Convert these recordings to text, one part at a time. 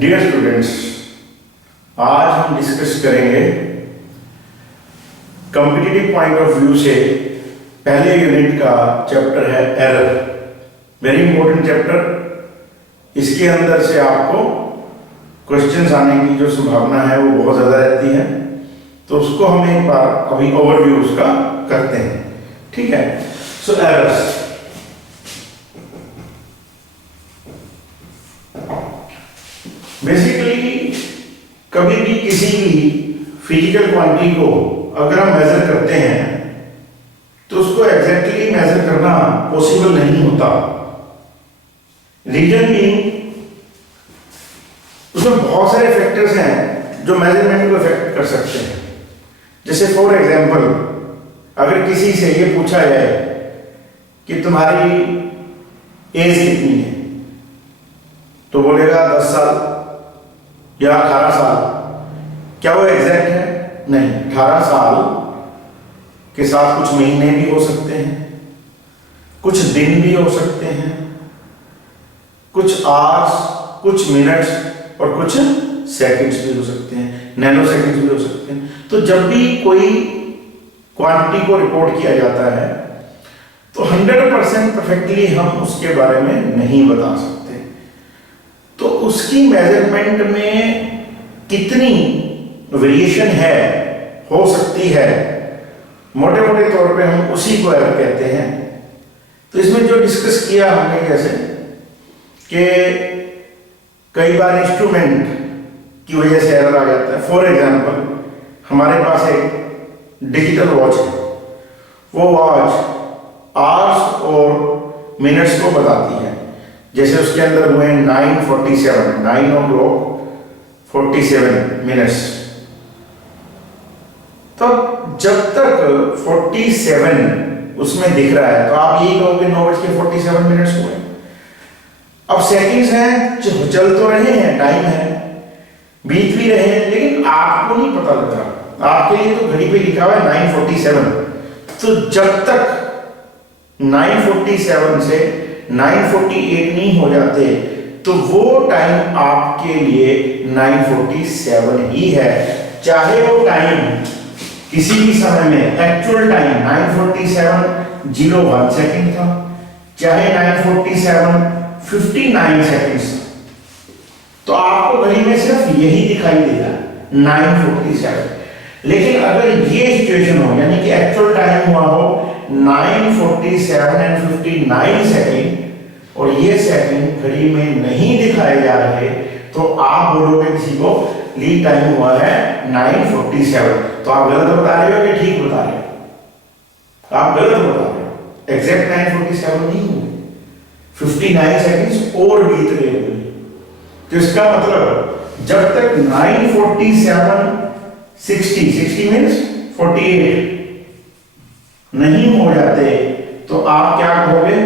Dear students, आज हम discuss करेंगे कॉम्पिटिटिव पॉइंट ऑफ व्यू से पहले यूनिट का चैप्टर है एरर। Very important chapter. इसके अंदर से आपको क्वेश्चंस आने की जो संभावना है वो बहुत ज़्यादा रहती है, तो उसको हम एक बार अभी ओवरव्यू उसका करते हैं। ठीक है। सो एरर्स, बेसिकली कभी भी किसी भी फिजिकल क्वांटिटी को अगर हम मेजर करते हैं तो उसको एग्जैक्टली मेजर करना पॉसिबल नहीं होता। रीजन बीइंग उसमें बहुत सारे फैक्टर्स हैं जो मेजरमेंट को इफेक्ट कर सकते हैं। जैसे फॉर एग्जांपल, अगर किसी से ये पूछा जाए कि तुम्हारी एज कितनी है, तो बोलेगा 10 साल या 18 साल। क्या वो एग्जैक्ट है? नहीं। 18 साल के साथ कुछ महीने भी हो सकते हैं, कुछ दिन भी हो सकते हैं, कुछ आवर्स, कुछ मिनट्स और कुछ सेकंड्स भी हो सकते हैं, नैनो सेकंड्स भी हो सकते हैं। तो जब भी कोई क्वांटिटी को रिपोर्ट किया जाता है तो 100% परफेक्टली हम उसके बारे में नहीं बता सकते। तो उसकी मेजरमेंट में कितनी वेरिएशन है, हो सकती है, मोटे मोटे तौर पे हम उसी को एरर कहते हैं। तो इसमें जो डिस्कस किया हमने, जैसे कि कई बार इंस्ट्रूमेंट की वजह से एरर आ जाता है। फॉर एग्जांपल, हमारे पास एक डिजिटल वॉच है, वो वॉच आवर्स और मिनट्स को बताती है। जैसे उसके अंदर हुए 9:47, 9:47 तो जब तक 47 उसमें दिख रहा है तो आप यही कहोगे 9:47 हुए। अब सेकंड्स हैं, चल तो रहे हैं, टाइम है, बीत भी रहे हैं, लेकिन आपको नहीं पता लग रहा। आपके लिए तो घड़ी पे लिखा हुआ है 9:47। तो जब तक 9:47 से 9:48 नहीं हो जाते तो वो टाइम आपके लिए 9:47 ही है। चाहे वो टाइम किसी भी समय में एक्चुअल टाइम 9:47:01 सेकंड था, चाहे 9:47:59 सेकंड्स, तो आपको घड़ी में सिर्फ यही दिखाई देगा 9:47। लेकिन अगर ये सिचुएशन हो, यानी कि एक्चुअल टाइम हुआ हो 9:47:59 सेकंड और ये सेकंड घड़ी में नहीं दिखाए जा रहे, तो आप बोलोगे किसी को लीड टाइम हुआ है 9:47। तो आप गलत बता रहे हो कि ठीक बता रहे हो? आप गलत बता रहे हो। एग्जैक्ट 9:47 नहीं हुए, 59 सेकंड्स और बीत रहे हुए। तो इसका मतलब जब तक 9:47:60 मीन्स 48 नहीं हो जाते तो आप क्या कहोगे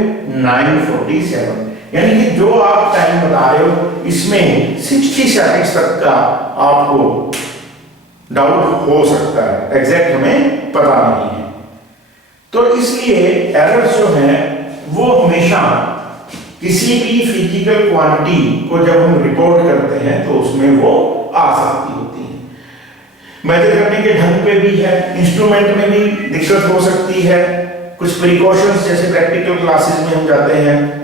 9:47। यानी कि जो आप टाइम बता रहे हो इसमें 60 सेकंड्स तक का आपको डाउट हो सकता है, एग्जैक्ट हमें पता नहीं है। तो इसलिए एरर्स जो हैं वो हमेशा किसी भी फिजिकल क्वांटिटी को जब हम रिपोर्ट करते हैं तो उसमें वो आ सकती होती है। मेजर करने के ढंग पे भी है, इंस्ट्रूमेंट में भी दिक्कत हो सकती है। कुछ प्रिकॉशंस, जैसे प्रैक्टिकल क्लासेस में हम जाते हैं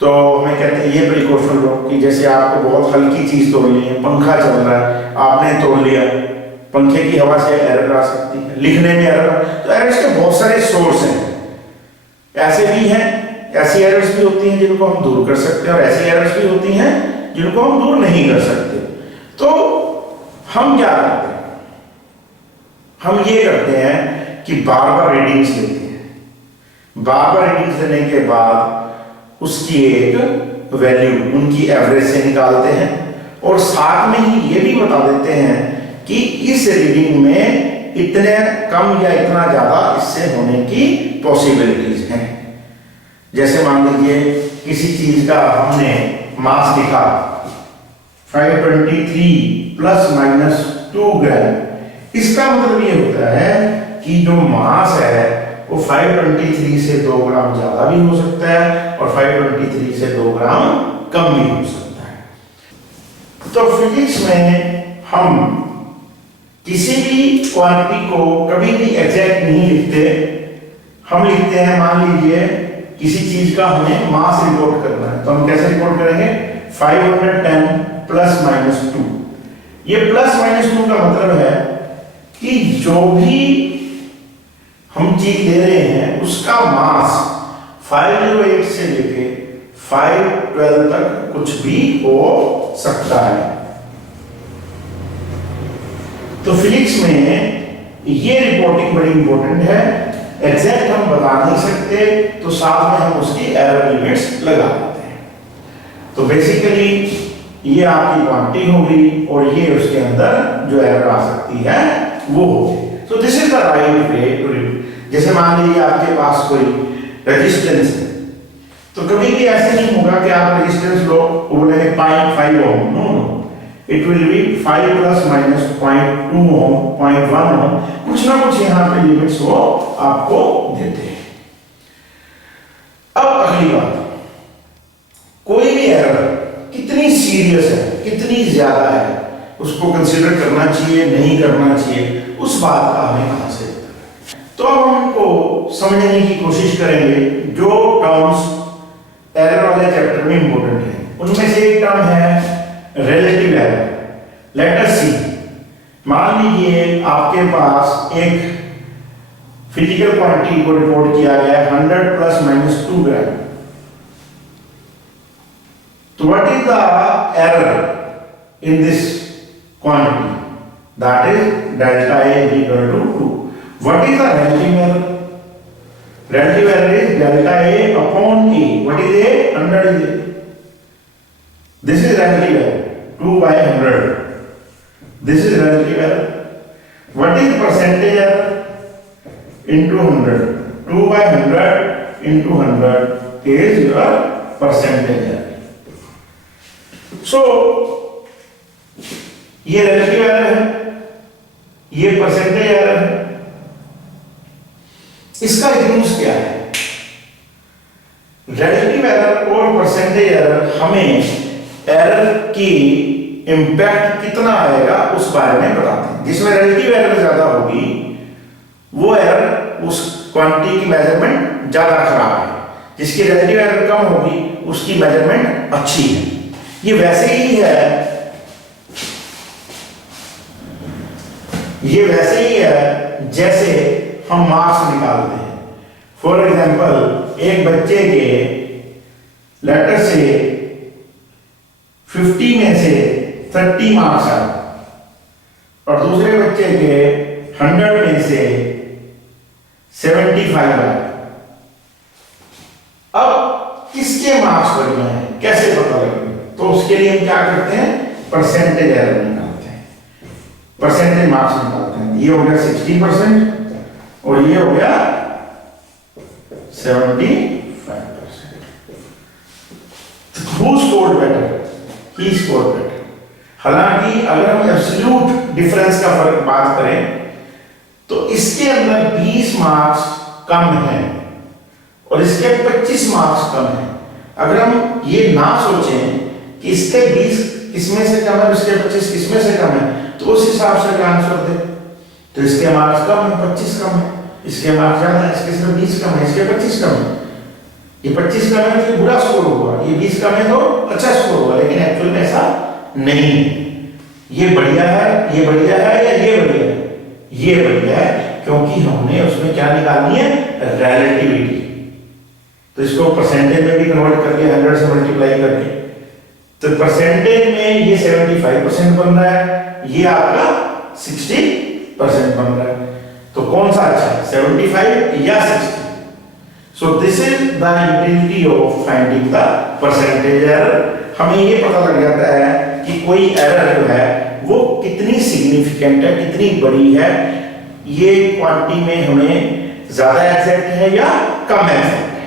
तो हमें कहते हैं ये प्रिकॉशन लो, कि जैसे आपको बहुत हल्की चीज तोड़ ली है, पंखा चल रहा है, आपने तोड़ लिया, पंखे की हवा से एरर आ सकती है, लिखने में एरर। तो एरर्स के बहुत सारे सोर्स हैं। ऐसे भी हैं, ऐसी एरर्स भी होती हैं जिनको हम दूर कर सकते हैं, और ऐसी एरर्स भी होती हैं जिनको हम दूर नहीं कर सकते। तो हम क्या करते हैं? हम ये करते हैं कि बार बार रीडिंग्स लेते हैं। बार बार रीडिंग्स लेने के बाद उसकी एक वैल्यू, उनकी एवरेज से निकालते हैं, और साथ में ही ये भी बता देते हैं कि इस रीडिंग में इतने कम या इतना ज्यादा इससे होने की पॉसिबिलिटीज हैं। जैसे मान लीजिए किसी चीज का हमने मास लिखा 523 ±2 ग्राम। इसका मतलब ये होता है कि जो मास है वो 523 से 2 ग्राम ज्यादा भी हो सकता है और 523 से 2 ग्राम कम भी हो सकता है। तो फिजिक्स में हम किसी भी क्वांटिटी को कभी भी एग्जैक्ट नहीं लिखते, हम लिखते हैं, मान लीजिए किसी चीज का हमें मास रिपोर्ट करना है, तो हम कैसे रिपोर्ट करेंगे, 510 प्लस माइनस 2। ये प्लस माइनस 2 का मतलब है कि जो भी हम चीज ले रहे हैं उसका मास 508 से लेके 512 तक कुछ भी हो सकता है। तो फिजिक्स में ये रिपोर्टिंग बड़ी इंपॉर्टेंट है। एग्जैक्ट हम बता नहीं सकते, तो साथ में हम उसकी एरर लिमिट्स लगा देते हैं। तो बेसिकली ये आपकी क्वांटिटी होगी और ये उसके अंदर जो एरर आ सकती है वो होगी। So this is the right way to, जैसे मान लीजिए आपके पास कोई रेजिस्टेंस है, तो कभी भी ऐसे नहीं होगा कि आप रेजिस्टेंस लो बोलेंगे 0.5 ohm, no, it will be 5 plus minus 0.2 ohm, 0.1 ohm, कुछ ना कुछ यहाँ पे लिमिट्स वो आपको देते हैं। अब अगली बात, कोई भी एरर कितनी सीरियस है, कितनी ज्यादा है, उसको कंसीडर करना चाहिए, नहीं करना चाहिए, उस बात का हमें कहां से पता है। तो अब हम उनको समझने की कोशिश करेंगे जो टर्म्स एरर वाले चैप्टर में इंपॉर्टेंट है। उनमें से एक टर्म है रिलेटिव एरर। लेट अस सी, मान लीजिए आपके पास एक फिजिकल क्वांटिटी को रिपोर्ट किया गया है 100 प्लस माइनस 2 ग्राम। तो what is the error in this quantity? That is delta A equal to 2। What is the relative error? Relative error is delta A upon A. What is A? 100 is A. This is relative error. 2 by 100. This is relative error. What is percentage error? Into 100. 2 by 100 into 100 is your percentage error. So, ये relative error है, ये percentage error है। इसका use क्या है? Relative error और percentage error हमें error की इंपैक्ट कितना आएगा उस बारे में बताते हैं। जिसमें रिलेटिव एरर ज्यादा होगी वो एरर उस क्वांटिटी की मेजरमेंट ज्यादा खराब है, जिसकी रिलेटिव एरर कम होगी उसकी मेजरमेंट अच्छी है। ये वैसे ही है, ये वैसे ही है जैसे हम मार्क्स निकालते हैं। फॉर एग्जाम्पल, एक बच्चे के लेटर से 50 में से 30 मार्क्स आए और दूसरे बच्चे के 100 में से 75 आए। अब किसके मार्क्स बढ़िया हैं, कैसे पता लगेगा? तो उसके लिए हम क्या करते हैं, परसेंटेज एरर निकालते हैं, परसेंटेज मार्क्स निकालते हैं। ये हो गया 60% और ये हो गया 75%। Who scored better? He scored better. हालांकि अगर हम एब्सोल्यूट डिफरेंस का फर्क बात करें तो इसके अंदर 20 मार्क्स कम है और इसके 25 मार्क्स कम है। अगर हम ये ना सोचें कि इसके 20 किसमें से कम है, इसके 25 किसमें से कम है, तो उस हिसाब से आंसर दे। तो इसके मार्क्स कम है, 25 कम है, इसके मार्क्स ज्यादा है, इसके सिर्फ 20 कम है, इसके 25 कम है। ये 25 कम है तो बुरा स्कोर होगा, ये 20 कम है तो अच्छा स्कोर होगा, लेकिन एक्चुअल में ऐसा नहीं है। ये बढ़िया है, ये बढ़िया है या ये बढ़िया है? ये बढ़िया है, क्योंकि हमने उसमें क्या निकालनी है, रिलेटिविटी। तो इसको परसेंटेज में भी कन्वर्ट करके 100 से मल्टीप्लाई करके, तो परसेंटेज में ये 75% बन रहा है, ये आपका 60% बन रहा है। तो कौन सा अच्छा है, 75 या 60? सो this is the utility of finding the percentage error. हमें ये पता लग जाता है कि कोई एरर जो है वो कितनी सिग्निफिकेंट है, कितनी बड़ी है, ये क्वांटिटी में हमें ज्यादा एग्जैक्ट है या कम एग्जैक्ट।